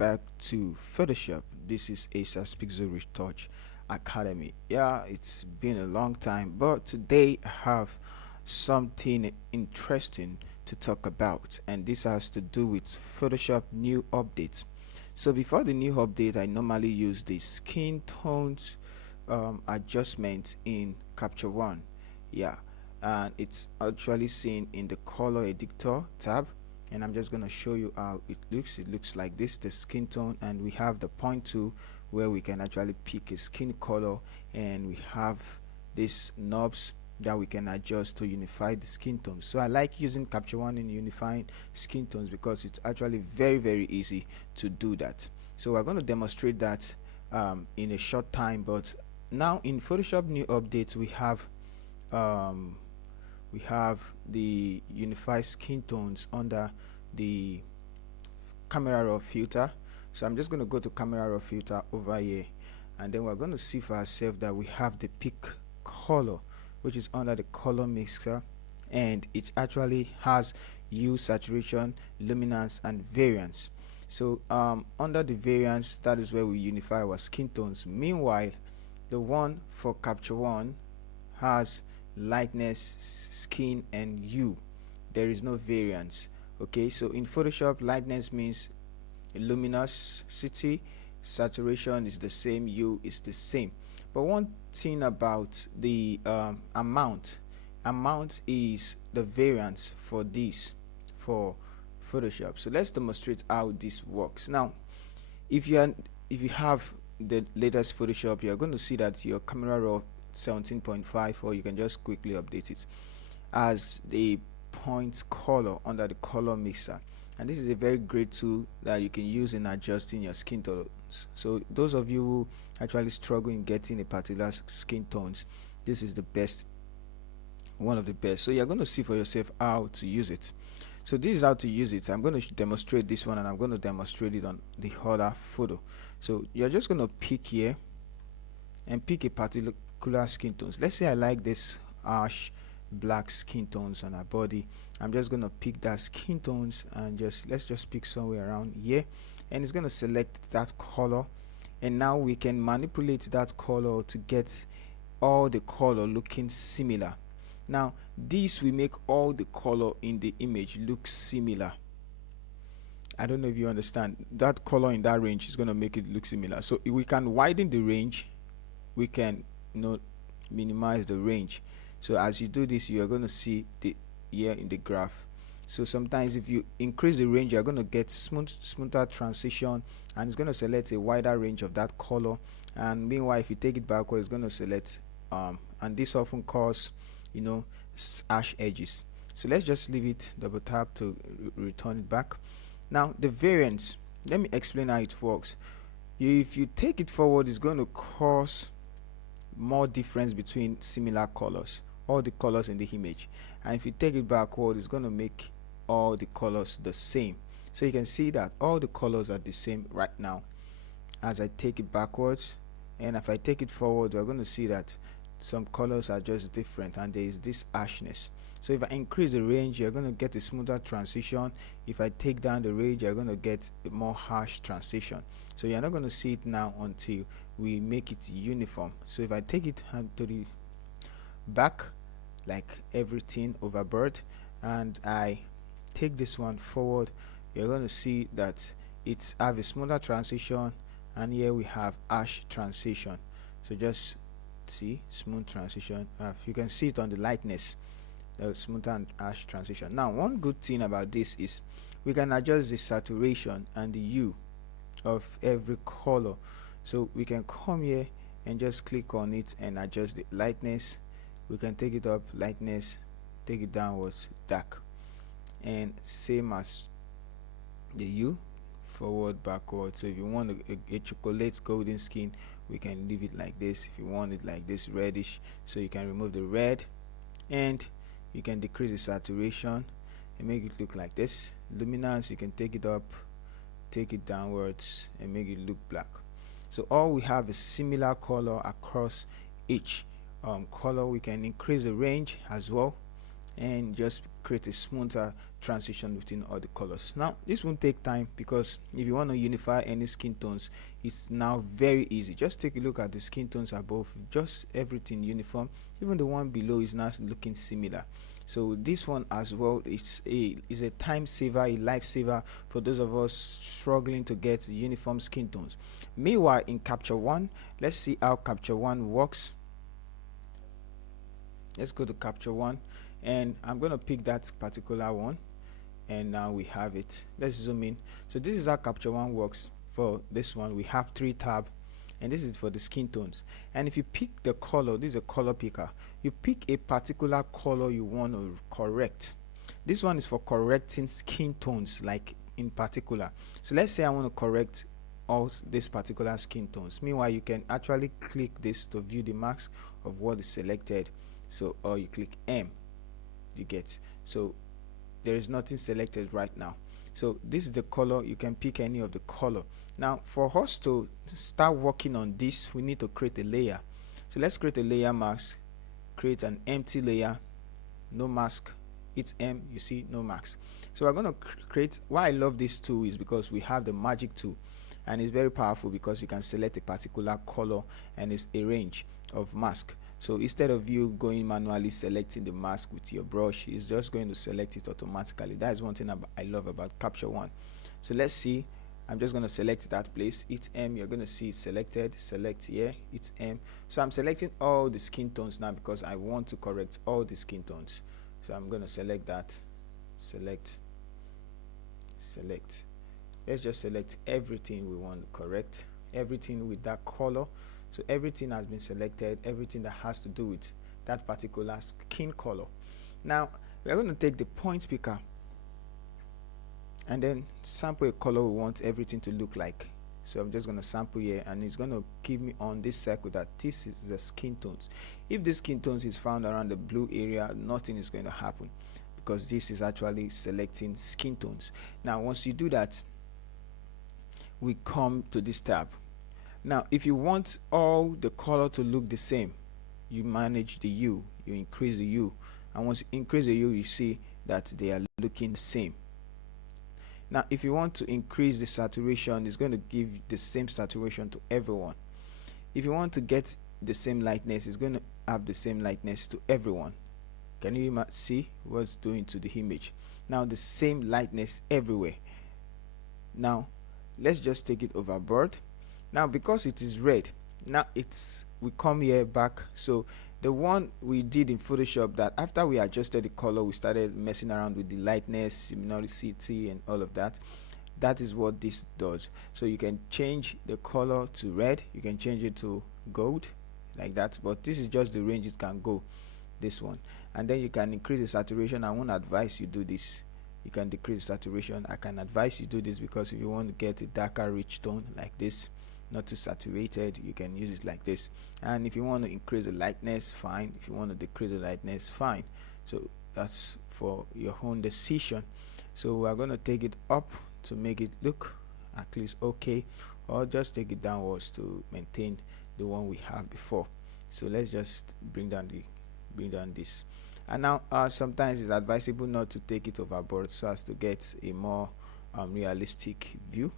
back to Photoshop. This is ASAS Pixel Retouch Academy. Yeah, it's been a long time, but today I have something interesting to talk about, and this has to do with Photoshop new updates. So before the new update, I normally use the skin tones adjustment in Capture One. Yeah, and it's actually seen in the color editor tab, and I'm just going to show you how it looks like this, the skin tone, and we have the point tool where we can actually pick a skin color, and we have these knobs that we can adjust to unify the skin tones. So I like using Capture One in unifying skin tones because it's actually very easy to do that. So we're going to demonstrate that in a short time, but now in Photoshop new updates um, we have the unified skin tones under the camera raw filter. So I'm just going to go to camera raw filter over here, and then we're going to see for ourselves that we have the pick color, which is under the color mixer, and it actually has hue, saturation, luminance, and variance. So under the variance, that is where we unify our skin tones. Meanwhile, the one for Capture One has lightness, skin, and hue. There is no variance. Okay, so in Photoshop, lightness means luminosity, saturation is the same, hue is the same. But one thing about the amount is the variance for this for Photoshop. So let's demonstrate how this works. Now, if you have the latest Photoshop, you're going to see that your camera raw 17.5, or you can just quickly update it as the point color under the color mixer, and this is a very great tool that you can use in adjusting your skin tones. So those of you who actually struggle in getting a particular skin tones, this is the best, one of the best. So you're going to see for yourself how to use it. So this is how to use it. I'm going to demonstrate this one, and I'm going to demonstrate it on the other photo. So you're just going to pick here and pick a particular skin tones. Let's say I like this ash black skin tones on our body. I'm just going to pick that skin tones, and let's just pick somewhere around here, and it's going to select that color, and now we can manipulate that color to get all the color looking similar. Now this will make all the color in the image look similar. I don't know if you understand. That color in that range is going to make it look similar. So we can widen the range, we can minimize the range. So as you do this, you are going to see the here in the graph. So sometimes if you increase the range, you're going to get smoother transition, and it's going to select a wider range of that color. And meanwhile, if you take it backward, it's going to select and this often cause harsh edges. So let's just leave it, double tap to return it back. Now the variance, let me explain how it works. If you take it forward, it's going to cause more difference between similar colors, all the colors in the image, and if you take it backward, it's going to make all the colors the same. So you can see that all the colors are the same right now as I take it backwards, and if I take it forward, we're going to see that some colors are just different, and there is this harshness. So if I increase the range, you're going to get a smoother transition. If I take down the range, you're going to get a more harsh transition. So you're not going to see it now until we make it uniform. So if I take it to the back, like everything overboard, and I take this one forward, you're going to see that it's have a smoother transition, and here we have harsh transition. So just see smooth transition. You can see it on the lightness, the smooth and harsh transition. Now one good thing about this is we can adjust the saturation and the hue of every color. So we can come here and just click on it and adjust the lightness. We can take it up, lightness, take it downwards, dark, and same as the hue, forward, backward. So if you want a chocolate golden skin, we can leave it like this. If you want it like this, reddish, so you can remove the red, and you can decrease the saturation and make it look like this. Luminance, you can take it up, take it downwards, and make it look black. So all we have is similar color across each color. We can increase the range as well, and just create a smoother transition between all the colors. Now this won't take time, because if you want to unify any skin tones, it's now very easy. Just take a look at the skin tones above, just everything uniform. Even the one below is now looking similar. So this one as well is a time saver, a lifesaver for those of us struggling to get uniform skin tones. Meanwhile, in Capture One, let's see how Capture One works. Let's go to Capture One, and I'm going to pick that particular one, and now we have it. Let's zoom in. So this is how Capture One works. For this one, we have 3 tabs, and this is for the skin tones. And if you pick the color, this is a color picker, you pick a particular color you want to correct. This one is for correcting skin tones, like in particular. So let's say I want to correct all this particular skin tones. Meanwhile, you can actually click this to view the mask of what is selected. So, or you click M, you get. So there is nothing selected right now. So this is the color. You can pick any of the color. Now for us to start working on this, we need to create a layer. So let's create a layer mask. Create an empty layer, no mask. It's M, you see, no mask. So we're going to create. Why I love this tool is because we have the magic tool, and it's very powerful because you can select a particular color and it's a range of mask. So instead of you going manually selecting the mask with your brush, it's just going to select it automatically. That is one thing I love about Capture One. So let's see. I'm just going to select that place. It's M. You're going to see it selected. Select here. It's M. So I'm selecting all the skin tones now because I want to correct all the skin tones. So I'm going to select that. Select. Let's just select everything we want to correct. Everything with that color. So everything has been selected, everything that has to do with that particular skin color. Now we're going to take the point picker and then sample a color we want everything to look like. So I'm just going to sample here, and it's going to give me on this circle that this is the skin tones. If the skin tones is found around the blue area, nothing is going to happen because this is actually selecting skin tones. Now once you do that, we come to this tab. Now if you want all the color to look the same, you manage the hue, you increase the hue, and once you increase the hue, you see that they are looking the same. Now if you want to increase the saturation, it's going to give the same saturation to everyone. If you want to get the same lightness, it's going to have the same lightness to everyone. Can you see what's doing to the image? Now the same lightness everywhere. Now let's just take it overboard. Now because it is red, now we come here back. So the one we did in Photoshop, that after we adjusted the color, we started messing around with the lightness, luminosity, and all of that. That is what this does. So you can change the color to red, you can change it to gold like that, but this is just the range it can go, this one. And then you can increase the saturation. I won't advise you do this. You can decrease the saturation. I can advise you do this because if you want to get a darker rich tone like this, not too saturated, you can use it like this. And if you want to increase the lightness, fine. If you want to decrease the lightness, fine. So that's for your own decision. So we're going to take it up to make it look at least okay, or just take it downwards to maintain the one we have before. So let's just bring down this. And now sometimes it's advisable not to take it overboard so as to get a more realistic view.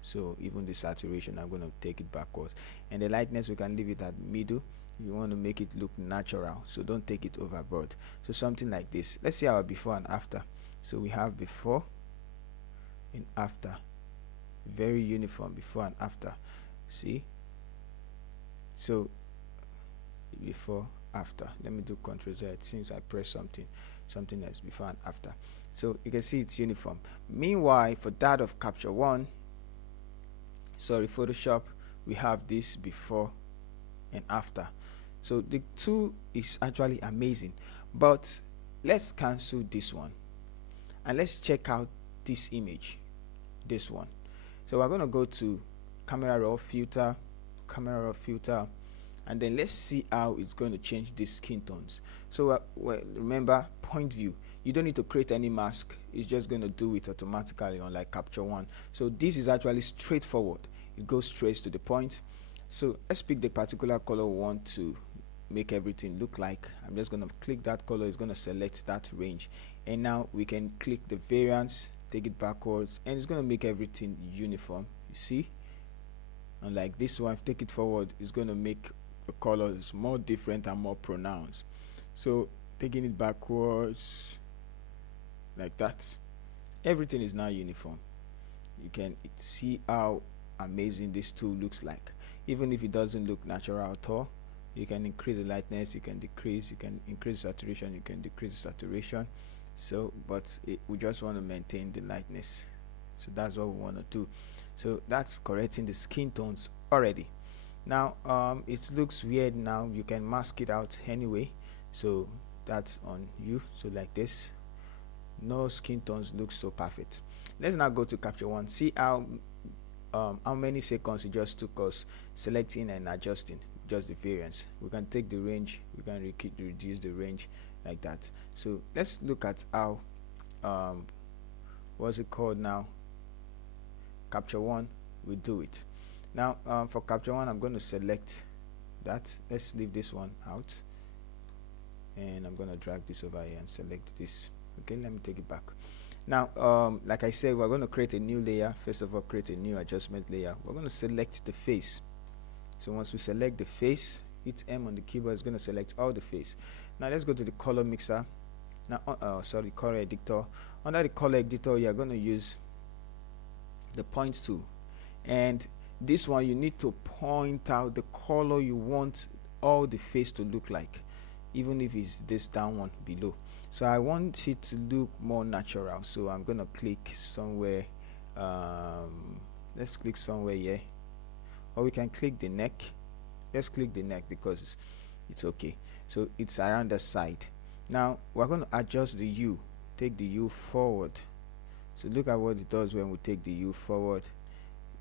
So even the saturation, I'm going to take it backwards, and the lightness we can leave it at middle if you want to make it look natural. So don't take it overboard. So something like this. Let's see our before and after. So we have before and after, very uniform before and after. See, so before, after. Let me do Ctrl Z. It seems I press something else, before and after. So you can see it's uniform. Meanwhile, for that of Capture One, Photoshop, we have this before and after. So the tool is actually amazing, but let's cancel this one and let's check out this image, this one. So we're going to go to camera raw filter, and then let's see how it's going to change these skin tones. So remember, point view, you don't need to create any mask, it's just going to do it automatically, unlike Capture One. So this is actually straightforward, it goes straight to the point. So let's pick the particular color we want to make everything look like. I'm just going to click that color. It's going to select that range, and now we can click the variance, take it backwards, and it's going to make everything uniform. You see, unlike this one, if take it forward, it's going to make the colors more different and more pronounced. So taking it backwards like that, everything is now uniform. You can see how amazing this tool looks like. Even if it doesn't look natural at all, you can increase the lightness, you can decrease, you can increase saturation, you can decrease saturation. So but we just want to maintain the lightness, so that's what we want to do. So that's correcting the skin tones already. Now it looks weird. Now you can mask it out anyway, so that's on you. So like this, no skin tones look so perfect. Let's now go to capture one. See how many seconds it just took us selecting and adjusting just the variance. We can take the range, we can reduce the range like that. So let's look at how what's it called now, capture one we do it. Now for capture one, I'm going to select that. Let's leave this one out, and I'm going to drag this over here and select this. Okay, let me take it back. Now like I said, we're going to create a new layer. First of all, create a new adjustment layer. We're going to select the face. So once we select the face, hit M on the keyboard, it's going to select all the face. Now let's go to the color mixer. Now sorry, color editor. Under the color editor, you're going to use the point tool, and this one you need to point out the color you want all the face to look like, even if it's this down one below. So I want it to look more natural, so I'm gonna click somewhere. Let's click somewhere here, or we can click the neck. Let's click the neck because it's okay. So it's around the side. Now we're going to adjust the U. Take the U forward. So look at what it does when we take the U forward.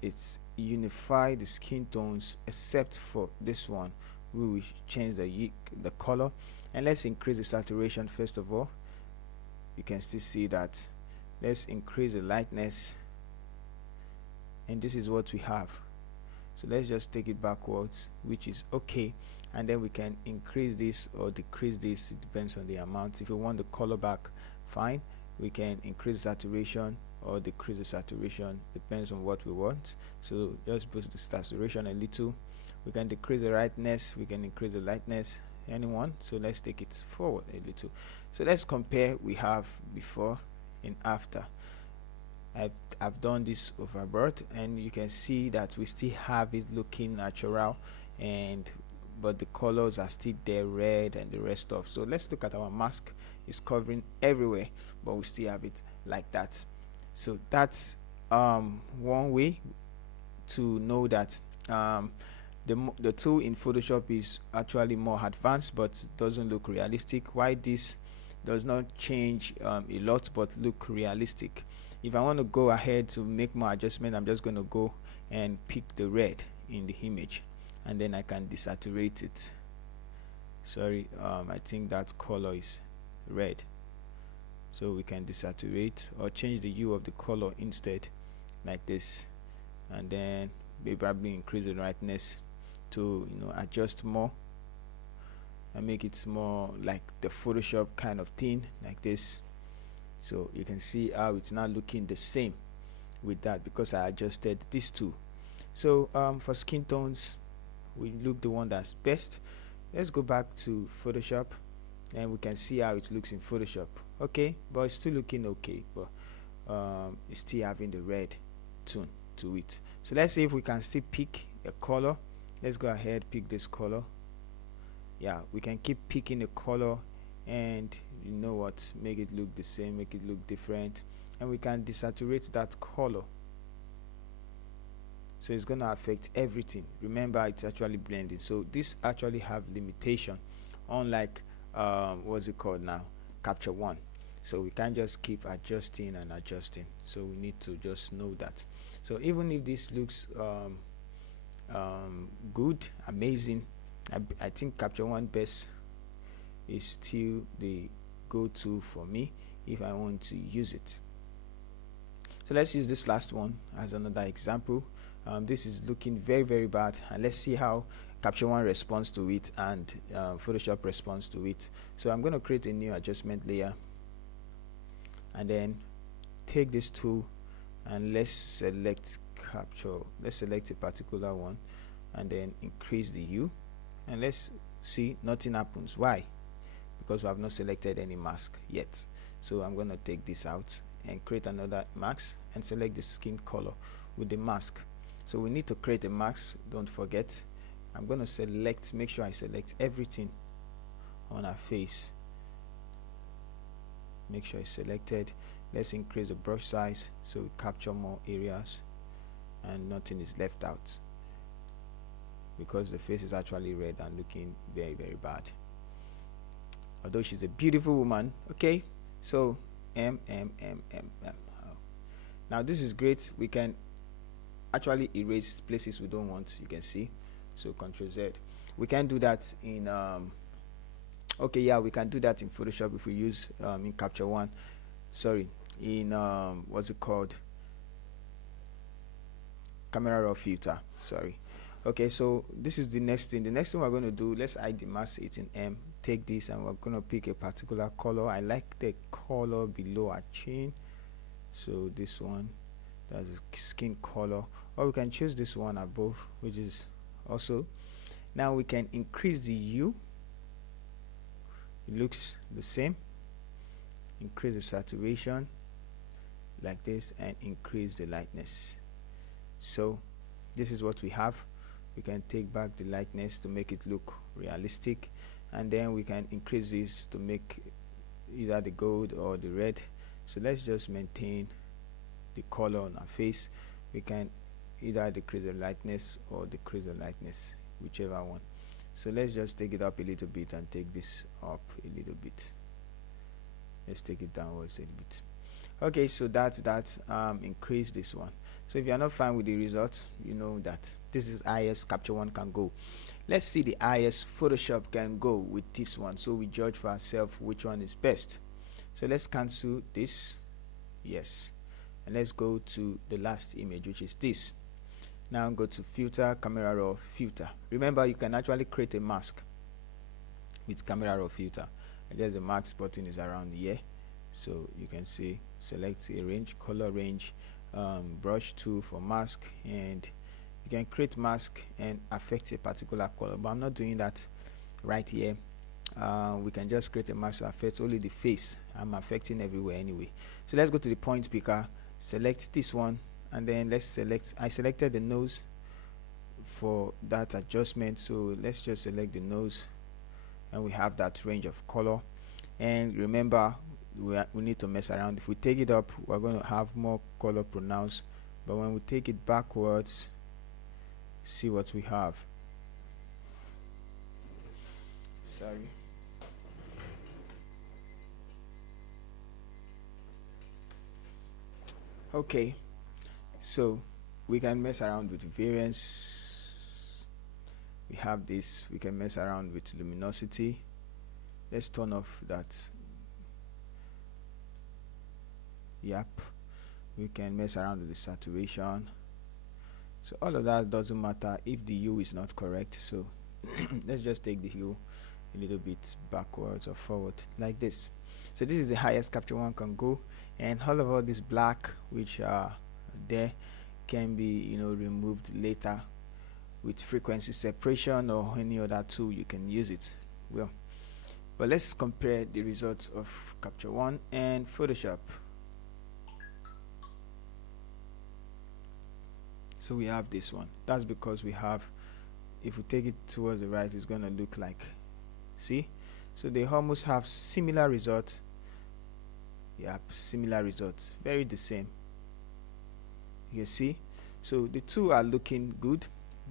It's unify the skin tones, except for this one. We will change the color, and let's increase the saturation first of all. You can still see that. Let's increase the lightness, and this is what we have. So let's just take it backwards, which is okay, and then we can increase this or decrease this. It depends on the amount. If you want the color back, fine. We can increase saturation or decrease the saturation, depends on what we want. So just boost the saturation a little. We can decrease the lightness, we can increase the lightness, anyone. So let's take it forward a little. So let's compare. We have before and after. I've done this overboard, and you can see that we still have it looking natural, but the colors are still there, red and the rest of. So let's look at our mask. It's covering everywhere, but we still have it like that. So that's one way to know that the tool in Photoshop is actually more advanced but doesn't look realistic. Why this does not change a lot but look realistic. If I want to go ahead to make more adjustment, I'm just going to go and pick the red in the image, and then I can desaturate it. Sorry, I think that color is red, so we can desaturate or change the hue of the color instead, like this, and then maybe probably increase the brightness to adjust more and make it more like the Photoshop kind of thing, like this. So you can see how it's not looking the same with that because I adjusted these two. So for skin tones, we look the one that's best. Let's go back to Photoshop, and we can see how it looks in Photoshop. Okay, but it's still looking okay, but it's still having the red tone to it. So let's see if we can still pick a color. Let's go ahead, pick this color. Yeah, we can keep picking a color, and you know what, make it look the same, make it look different, and we can desaturate that color, so it's going to affect everything. Remember, it's actually blending, so this actually have limitation, unlike what's it called now, capture one. So we can't just keep adjusting and adjusting, so we need to just know that. So even if this looks good, amazing, I think capture one best is still the go-to for me if I want to use it. So let's use this last one as another example. This is looking very bad, and let's see how Capture One responds to it, and Photoshop responds to it. So I'm going to create a new adjustment layer, and then take this tool and let's select capture. Let's select a particular one and then increase the hue, and let's see nothing happens. Why? Because we have not selected any mask yet. So I'm going to take this out and create another mask and select the skin color with the mask. So we need to create a mask, don't forget. I'm going to select, make sure I select everything on our face. Make sure it's selected. Let's increase the brush size so we capture more areas and nothing is left out, because the face is actually red and looking very, very bad, although she's a beautiful woman. Okay, so now this is great. We can actually erase places we don't want, you can see. So Ctrl Z. We can do that in okay, yeah, we can do that in Photoshop if we use in Capture One, sorry, in what's it called, Camera Raw filter, sorry. Okay, so this is the next thing. The next thing we're going to do, let's hide the mask. It's in M. Take this and we're going to pick a particular color. I like the color below our chin, so this one, that's the skin color, or we can choose this one above, which is also. Now we can increase the hue, it looks the same. Increase the saturation like this and increase the lightness. So this is what we have. We can take back the lightness to make it look realistic, and then we can increase this to make either the gold or the red. So let's just maintain the color on our face. We can either decrease the lightness or decrease the lightness, whichever one. So let's just take it up a little bit and take this up a little bit. Let's take it downwards a little bit. Okay, so that's that. Increase this one. So if you're not fine with the result, you know that this is highest Capture One can go. Let's see the highest Photoshop can go with this one, so we judge for ourselves which one is best. So let's cancel this, yes, and let's go to the last image, which is this. Now go to Filter, Camera Raw filter. Remember, you can actually create a mask with Camera Raw filter. I guess the mask button is around here, so you can see, select a range, color range, brush tool for mask, and you can create mask and affect a particular color, but I'm not doing that right here. We can just create a mask to affect only the face. I'm affecting everywhere anyway. So let's go to the point picker, select this one, and then let's select, I selected the nose for that adjustment, so let's just select the nose, and we have that range of color. And remember, we need to mess around. If we take it up, we're going to have more color pronounced, but when we take it backwards, see what we have. Sorry. Okay, so we can mess around with variance. We have this. We can mess around with luminosity. Let's turn off that. Yep, we can mess around with the saturation. So all of that doesn't matter if the hue is not correct. So let's just take the hue a little bit backwards or forward like this. So this is the highest Capture One can go, and all of all this black which are there can be removed later with frequency separation or any other tool. You can use it well. But let's compare the results of Capture One and Photoshop. So we have this one. That's because we have, if we take it towards the right, it's going to look like, see? So they almost have similar results. Yep, similar results, very the same. You see? So the two are looking good.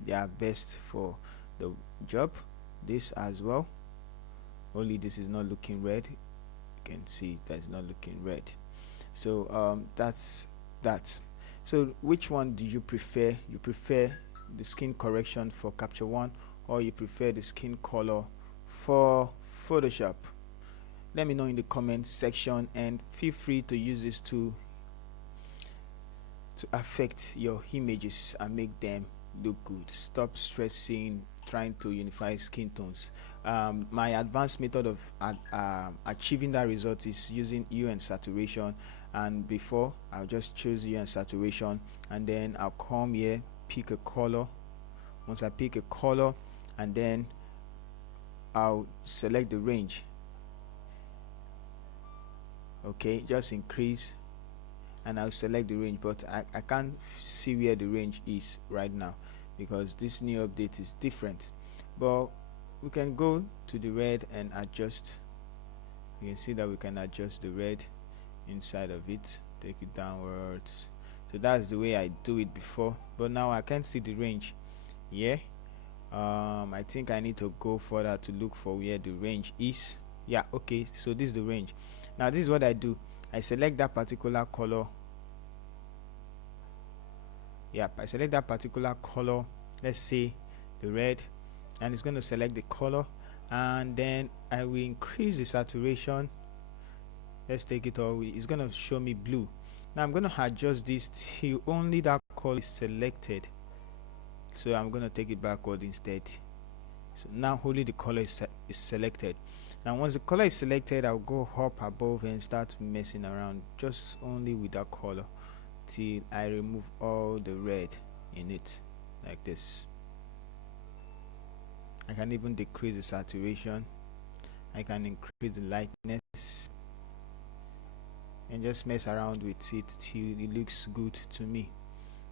They are best for the job. This as well. Only this is not looking red. You can see that's not looking red. So that's that. So which one do you prefer? You prefer the skin correction for Capture One, or you prefer the skin color for Photoshop? Let me know in the comments section, and feel free to use this to affect your images and make them look good. Stop stressing trying to unify skin tones. My advanced method of achieving that result is using hue and saturation, and before I'll just choose hue and saturation, and then I'll come here, pick a color. Once I pick a color, and then I'll select the range. Okay, just increase, and I'll select the range, but I can't see where the range is right now because this new update is different. But we can go to the red and adjust. You can see that we can adjust the red inside of it, take it downwards. So that's the way I do it before, but now I can't see the range. Yeah, I think I need to go further to look for where the range is. Yeah, okay, so this is the range. Now this is what I do. I select that particular color. Yep, I select that particular color, let's say the red, and it's going to select the color, and then I will increase the saturation. Let's take it all. It's going to show me blue. Now I'm going to adjust this till only that color is selected, so I'm going to take it backward instead. So now only the color is selected. Now once the color is selected, I'll go up above and start messing around just only with that color till I remove all the red in it, like this. I can even decrease the saturation. I can increase the lightness and just mess around with it till it looks good to me.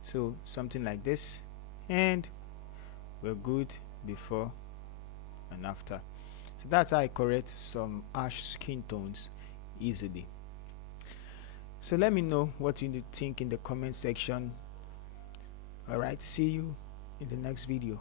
So something like this, and we're good before and after. So that's how I correct some harsh skin tones easily. So let me know what you think in the comment section. Alright, see you in the next video.